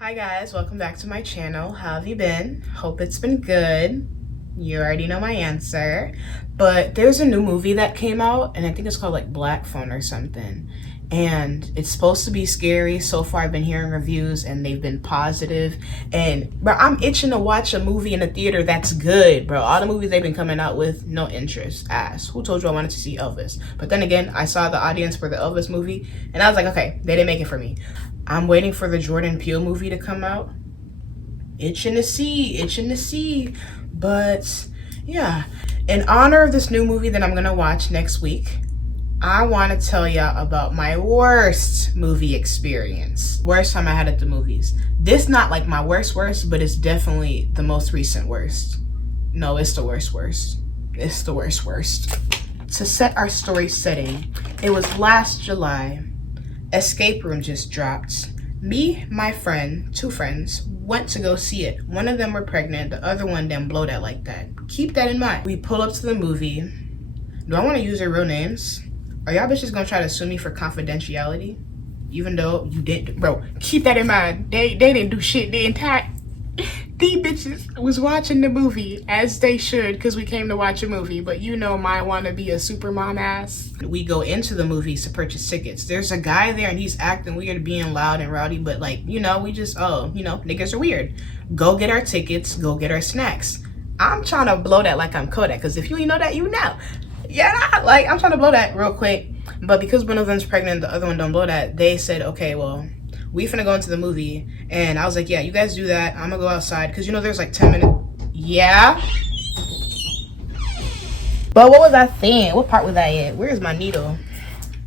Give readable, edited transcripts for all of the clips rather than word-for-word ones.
Hi guys, welcome back to my channel. How have you been? Hope it's been good. You already know my answer. But there's a new movie that came out and I think it's called like Black Phone or something. And it's supposed to be scary. So far I've been hearing reviews and they've been positive. And bro, I'm itching to watch a movie in the theater that's good, bro. All the movies they've been coming out with, no interest. Ass. Who told you I wanted to see Elvis? But then again, I saw the audience for the Elvis movie and I was like, okay, they didn't make it for me. I'm waiting for the Jordan Peele movie to come out. Itching to see. But yeah, in honor of this new movie that I'm gonna watch next week, I want to tell y'all about my worst movie experience. Worst time I had at the movies. This not like my worst, but it's definitely the most recent worst. No, it's the worst. It's the worst. To set our story setting, it was last July. Escape Room just dropped. Me, my friend, two friends, went to go see it. One of them were pregnant, the other one didn't blow that like that. Keep that in mind. We pull up to the movie. Do I want to use their real names? Are y'all bitches gonna try to sue me for confidentiality? Even though you didn't, bro, keep that in mind. They didn't do shit the entire... These bitches was watching the movie as they should because we came to watch a movie, but you know my wanna be a super mom ass. We go into the movies to purchase tickets. There's a guy there and he's acting weird, being loud and rowdy, but like, you know, we just, niggas are weird. Go get our tickets, go get our snacks. I'm trying to blow that like I'm Kodak, because if you know that, you know. Yeah, like I'm trying to blow that real quick. But because one of them's pregnant, the other one don't blow that, they said, okay, well, we finna go into the movie. And I was like, yeah, you guys do that. I'm gonna go outside. Because, you know, there's like 10 minutes. Yeah. But what was I saying? What part was I in? Where's my needle?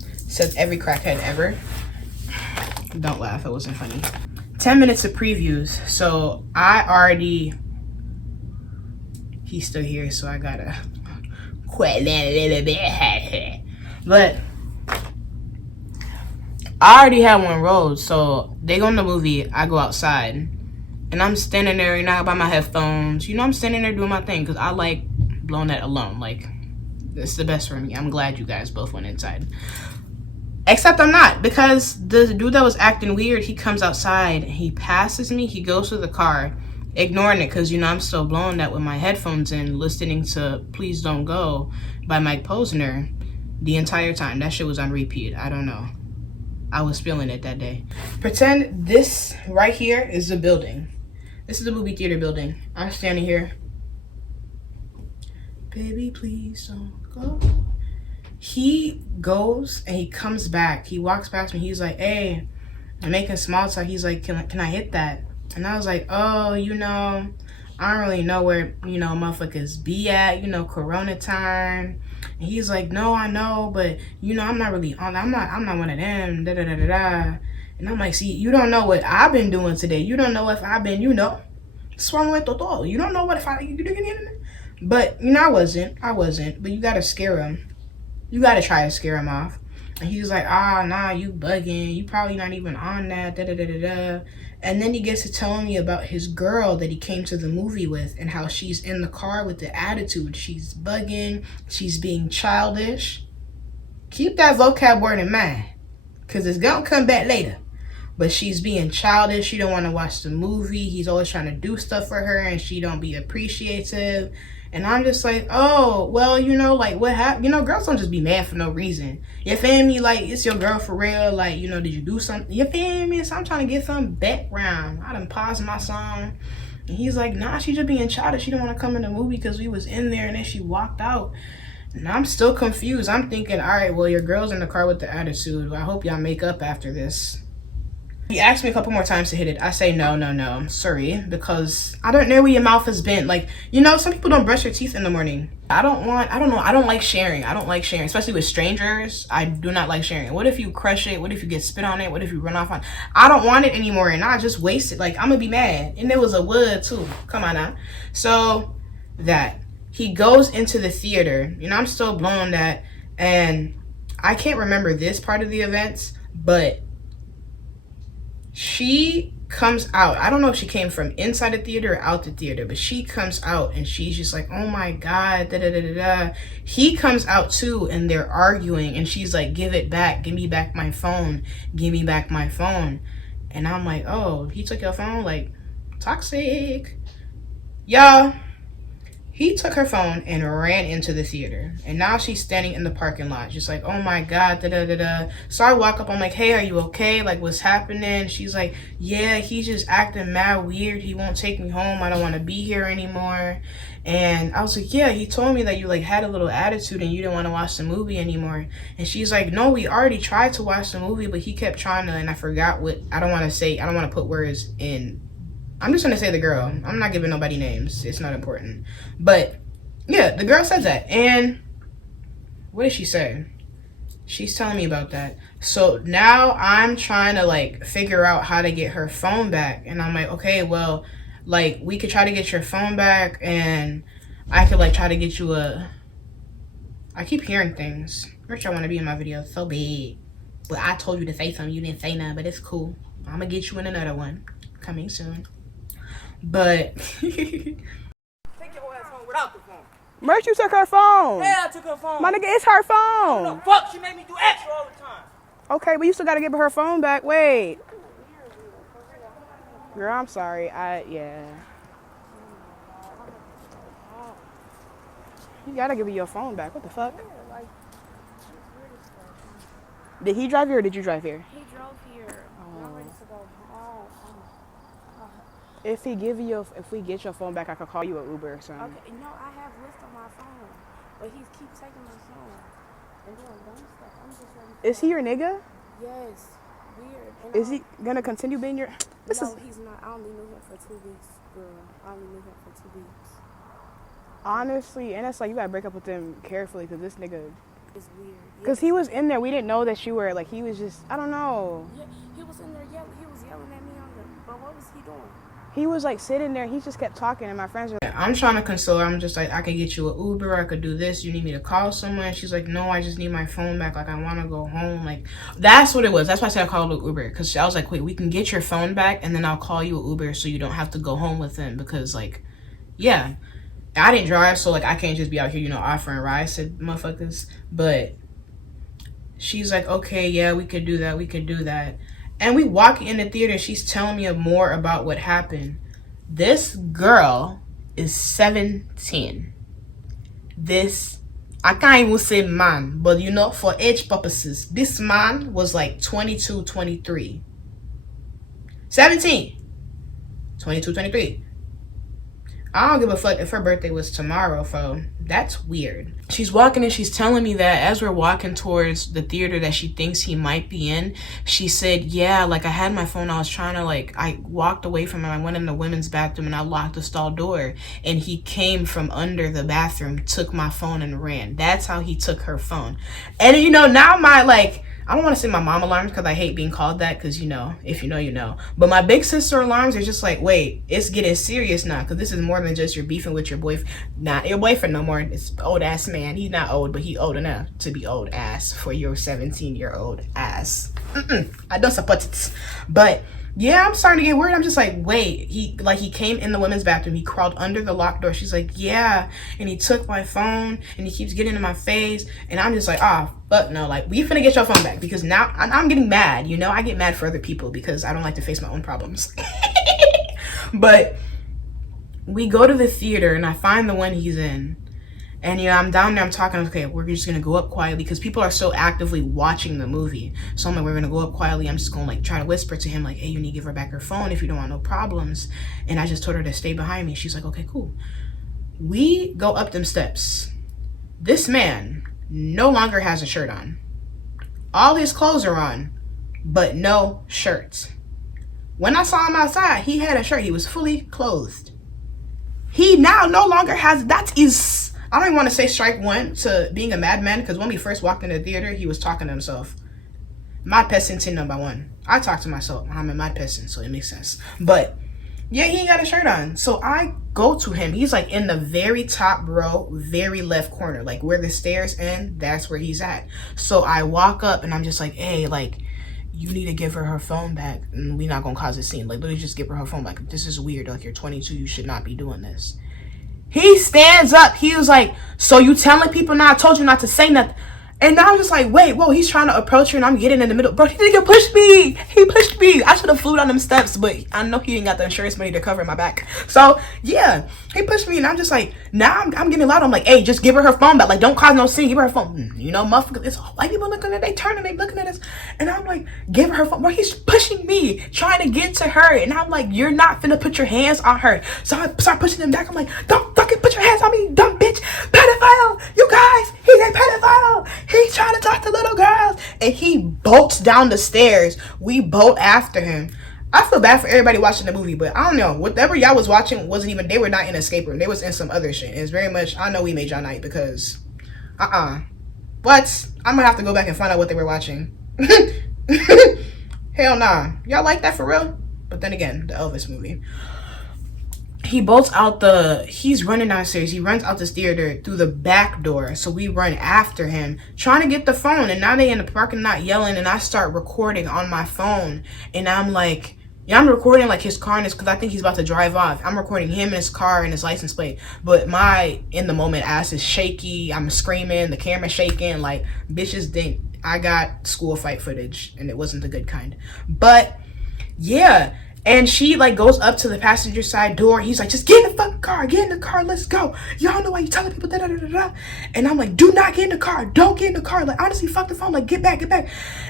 It says every crackhead ever. Don't laugh. It wasn't funny. 10 minutes of previews. So I already... He's still here, so I gotta quit that a little bit. But... I already had one rolled, so they go in the movie, I go outside, and I'm standing there, you know, by my headphones. You know, I'm standing there doing my thing, because I like blowing that alone. Like, it's the best for me. I'm glad you guys both went inside. Except I'm not, because the dude that was acting weird, he comes outside, he passes me, he goes to the car, ignoring it, because, you know, I'm still blowing that with my headphones in, listening to Please Don't Go by Mike Posner the entire time. That shit was on repeat. I don't know. I was feeling it that day. Pretend this right here is the building. This is the movie theater building. I'm standing here. Baby, please don't go. He goes and he comes back. He walks past me. He's like, hey, I'm making small talk. He's like, can I hit that? And I was like, oh, you know, I don't really know where, you know, motherfuckers be at, you know, Corona time. And he's like, no, I know, but you know, I'm not really on. I'm not one of them. Da da da da da. And I'm like, see, you don't know what I've been doing today. You don't know if I've been, you know, swallowing todo. You don't know what if I. But you know, I wasn't. But you gotta scare him. You gotta try to scare him off. And he was like, nah, you bugging. You probably not even on that. Da da da da da. And then he gets to telling me about his girl that he came to the movie with and how she's in the car with the attitude. She's bugging. She's being childish. Keep that vocab word in mind, because it's going to come back later. But she's being childish. She don't want to watch the movie. He's always trying to do stuff for her and she don't be appreciative. And I'm just like, oh, well, you know, like, what happened? You know, girls don't just be mad for no reason. You feel me? Like, it's your girl for real. Like, you know, did you do something? You feel me? So I'm trying to get some background. I done paused my song. And he's like, nah, she just being childish. She don't want to come in the movie because we was in there and then she walked out. And I'm still confused. I'm thinking, all right, well, your girl's in the car with the attitude. I hope y'all make up after this. He asked me a couple more times to hit it. I say no, sorry, because I don't know where your mouth has been. Like, you know, some people don't brush their teeth in the morning. I don't like sharing. I don't like sharing, especially with strangers. I do not like sharing. What if you crush it? What if you get spit on it? What if you run off on it? I don't want it anymore, and I just waste it. Like, I'm gonna be mad. And there was a wood too. Come on now. So that he goes into the theater, you know, I'm still blowing that, and I can't remember this part of the events, but she comes out. I don't know if she came from inside the theater or out the theater, but she comes out and she's just like, oh my God, da da da da da. He comes out too and they're arguing and she's like, give it back. Give me back my phone. Give me back my phone. And I'm like, oh, he took your phone? Like, toxic. Y'all, he took her phone and ran into the theater. And now she's standing in the parking lot. Just like, oh my God, da-da-da-da. So I walk up, I'm like, hey, are you okay? Like, what's happening? She's like, yeah, he's just acting mad weird. He won't take me home. I don't want to be here anymore. And I was like, yeah, he told me that you like had a little attitude and you didn't want to watch the movie anymore. And she's like, no, we already tried to watch the movie, but he kept trying to, and I forgot what, I don't want to put words in. I'm just gonna say the girl. I'm not giving nobody names. It's not important. But yeah, the girl says that. And what did she say? She's telling me about that. So now I'm trying to like figure out how to get her phone back. And I'm like, okay, well, like we could try to get your phone back and I could like try to get you a, I keep hearing things. Rich, I want to be in my video so bad. But I told you to say something. You didn't say nothing, but it's cool. I'm gonna get you in another one. Coming soon. But take your ass home without the phone. Merch, you took her phone. Yeah, I took her phone. My nigga, it's her phone. No, fuck, she made me do extra all the time. Okay, but you still gotta give her phone back. Wait. Girl, I'm sorry. Yeah. You gotta give her your phone back. What the fuck? Did he drive here or did you drive here? He drove here. I'm ready to go home. If we get your phone back, I could call you an Uber or something. Okay, no, I have Lyft on my phone, but he keeps taking my phone and doing dumb stuff. I'm just ready. Is he your nigga? Yes, weird. And Is he gonna continue being your? He's not. I only knew him for 2 weeks, girl. I only knew him for 2 weeks. Honestly, and it's like you gotta break up with him carefully because this nigga. It's weird. Because he was in there, we didn't know that you were like he was just I don't know. Yeah, he was in there yelling. He was yelling at me on the. But what was he doing? He was like sitting there. He just kept talking, and my friends were like, I'm trying to console her. I'm just like, I could get you an Uber. I could do this. You need me to call someone? She's like, no, I just need my phone back. Like, I want to go home. Like, that's what it was. That's why I said I called an Uber. Because I was like, wait, we can get your phone back, and then I'll call you an Uber so you don't have to go home with him. Because, like, yeah, I didn't drive, so, like, I can't just be out here, you know, offering rides to motherfuckers. But she's like, okay, yeah, we could do that. We could do that. And we walk in the theater, and she's telling me more about what happened. This girl is 17. I can't even say man, but you know, for age purposes, this man was like 22, 23. 17. 22, 23. I don't give a fuck if her birthday was tomorrow, so that's weird. She's walking and she's telling me that as we're walking towards the theater that she thinks he might be in, she said, yeah, like I had my phone, I was trying to like, I walked away from him, I went in the women's bathroom and I locked the stall door and he came from under the bathroom, took my phone and ran. That's how he took her phone. And you know, now my like, I don't want to say my mom alarms because I hate being called that because, you know, if you know, you know. But my big sister alarms are just like, wait, it's getting serious now because this is more than just you're beefing with your boyfriend. Not your boyfriend no more. It's old ass man. He's not old, but he old enough to be old ass for your 17-year-old ass. I don't support it. But yeah, I'm starting to get worried. I'm just like, wait, he came in the women's bathroom. He crawled under the locked door. She's like, yeah. And he took my phone and he keeps getting in my face. And I'm just like, oh, fuck no. Like, we finna get your phone back because now I'm getting mad. You know, I get mad for other people because I don't like to face my own problems. But we go to the theater and I find the one he's in. And, you know, I'm down there, I'm talking, okay, we're just going to go up quietly because people are so actively watching the movie. So I'm like, we're going to go up quietly. I'm just going to, like, try to whisper to him, like, hey, you need to give her back her phone if you don't want no problems. And I just told her to stay behind me. She's like, okay, cool. We go up them steps. This man no longer has a shirt on. All his clothes are on, but no shirt. When I saw him outside, he had a shirt. He was fully clothed. He now no longer has, that is... I don't even want to say strike one to being a madman because when we first walked into the theater, he was talking to himself. Mad person thing number one. I talk to myself. I'm a mad person, so it makes sense. But yeah, he ain't got a shirt on. So I go to him. He's like in the very top row, very left corner, like where the stairs end. That's where he's at. So I walk up and I'm just like, hey, like, you need to give her her phone back. And we're not going to cause a scene. Like, literally just give her phone back. This is weird. Like, you're 22. You should not be doing this. He stands up. He was like, so you telling people now? I told you not to say nothing. And now I'm just like, wait, whoa, he's trying to approach her and I'm getting in the middle. Bro, he nigga pushed me. He pushed me. I should have flew down them steps, but I know he ain't got the insurance money to cover my back. So yeah, he pushed me, and I'm just like, now I'm getting loud. I'm like, hey, just give her phone back. Like, don't cause no scene. Give her her phone. You know, motherfuckers, it's white people looking at, they turning, they looking at us, and I'm like, give her phone. Bro, he's pushing me, trying to get to her, and I'm like, you're not finna put your hands on her. So I start pushing him back. I'm like, don't fucking put your hands on me, dumb bitch, pedophile. You guys, he's a pedophile. He's trying to talk to little girls, and he bolts down the stairs. We bolt after him. I feel bad for everybody watching the movie, but I don't know. Whatever y'all was watching wasn't even, they were not in escape room. They was in some other shit. It's very much, I know we made y'all night because, What? I'm gonna have to go back and find out what they were watching. Hell nah. Y'all like that for real? But then again, the Elvis movie. He bolts out he's running downstairs. He runs out this theater through the back door. So we run after him, trying to get the phone. And now they in the parking lot yelling, and I start recording on my phone. And I'm like, yeah, I'm recording like his car and because I think he's about to drive off. I'm recording him and his car and his license plate. But my, in the moment, ass is shaky. I'm screaming. The camera's shaking. Like, bitches think I got school fight footage, and it wasn't the good kind. But, yeah. And she, like, goes up to the passenger side door. He's like, just get in the fucking car. Get in the car. Let's go. Y'all know why you telling people da-da-da-da-da. And I'm like, do not get in the car. Don't get in the car. Like, honestly, fuck the phone. Like, get back, get back.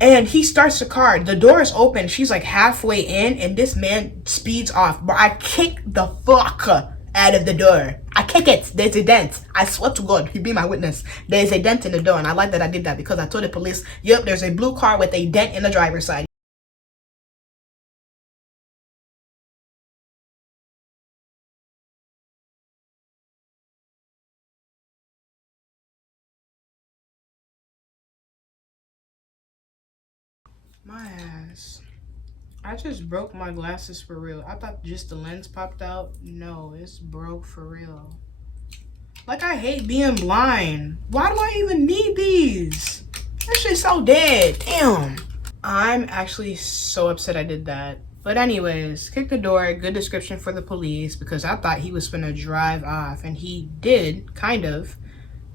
And he starts the car. The door is open. She's, like, halfway in. And this man speeds off. But I kick the fuck out of the door. I kick it. There's a dent. I swear to God, he be my witness. There's a dent in the door. And I like that I did that because I told the police, yep, there's a blue car with a dent in the driver's side. My ass. I just broke my glasses for real. I thought just the lens popped out. No, it's broke for real. Like, I hate being blind. Why do I even need these? That shit's so dead. Damn. I'm actually so upset I did that. But anyways, kick the door. Good description for the police because I thought he was finna drive off. And he did, kind of,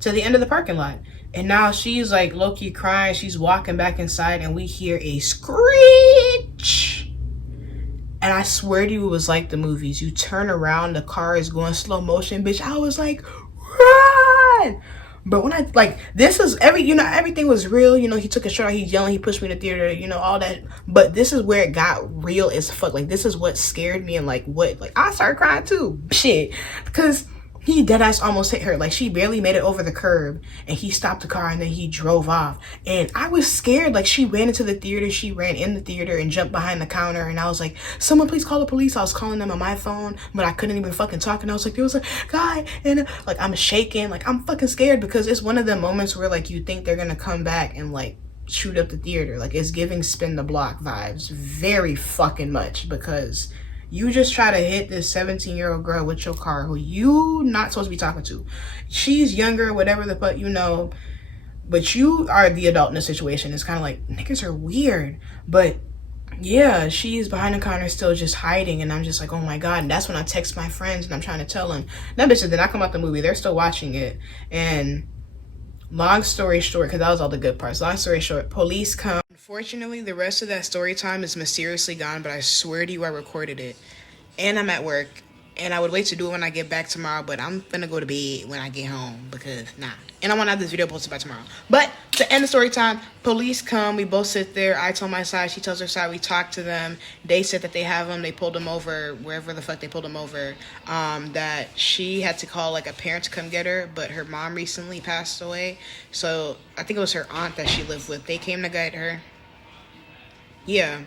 to the end of the parking lot. And now she's like low-key crying. She's walking back inside and we hear a screech. And I swear to you, it was like the movies. You turn around, the car is going slow motion, bitch. I was like, run! But when I, like, this is everything was real. You know, he took a shot, he's yelling, he pushed me in the theater, you know, all that. But this is where it got real as fuck. Like, this is what scared me and like I started crying too. Shit. Because he deadass almost hit her. Like, she barely made it over the curb. And he stopped the car and then he drove off. And I was scared. Like, she ran into the theater. She ran in the theater and jumped behind the counter. And I was like, someone please call the police. I was calling them on my phone. But I couldn't even fucking talk. And I was like, there was a guy. And like, I'm shaking. Like, I'm fucking scared. Because it's one of the moments where like you think they're going to come back and like shoot up the theater. Like, it's giving Spin the Block vibes very fucking much. Because you just try to hit this 17-year-old girl with your car who you not supposed to be talking to. She's younger, whatever the fuck, you know. But you are the adult in the situation. It's kind of like, niggas are weird. But yeah, she's behind the counter still just hiding. And I'm just like, oh my God. And that's when I text my friends and I'm trying to tell them. That bitch did not come out the movie. They're still watching it. And long story short, because that was all the good parts. Long story short, police come. Unfortunately, the rest of that story time is mysteriously gone, but I swear to you, I recorded it. And I'm at work. And I would wait to do it when I get back tomorrow, but I'm gonna go to bed when I get home because, nah. And I want to have this video posted by tomorrow. But to end the story time, police come. We both sit there. I tell my side. She tells her side. We talk to them. They said that they have him. They pulled him over, wherever the fuck they pulled him over. That she had to call, like, a parent to come get her, but her mom recently passed away. So I think it was her aunt that she lived with. They came to get her. Yeah.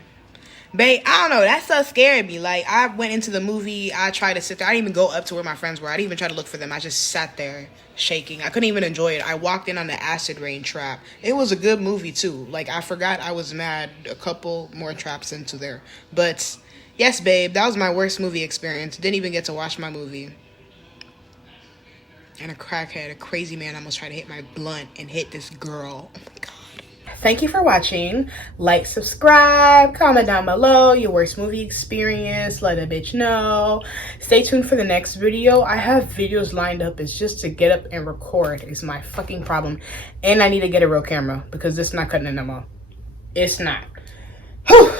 Babe, I don't know. That stuff scared me. Like, I went into the movie. I tried to sit there. I didn't even go up to where my friends were. I didn't even try to look for them. I just sat there shaking. I couldn't even enjoy it. I walked in on the acid rain trap. It was a good movie, too. Like, I forgot I was mad a couple more traps into there. But, yes, babe, that was my worst movie experience. Didn't even get to watch my movie. And a crackhead, a crazy man almost tried to hit my blunt and hit this girl. Oh, my God. Thank you for watching. Like, subscribe, comment down below your worst movie experience. Let a bitch know. Stay tuned for the next video. I have videos lined up. It's just to get up and record is my fucking problem. And I need to get a real camera because it's not cutting it no more. It's not. Whew.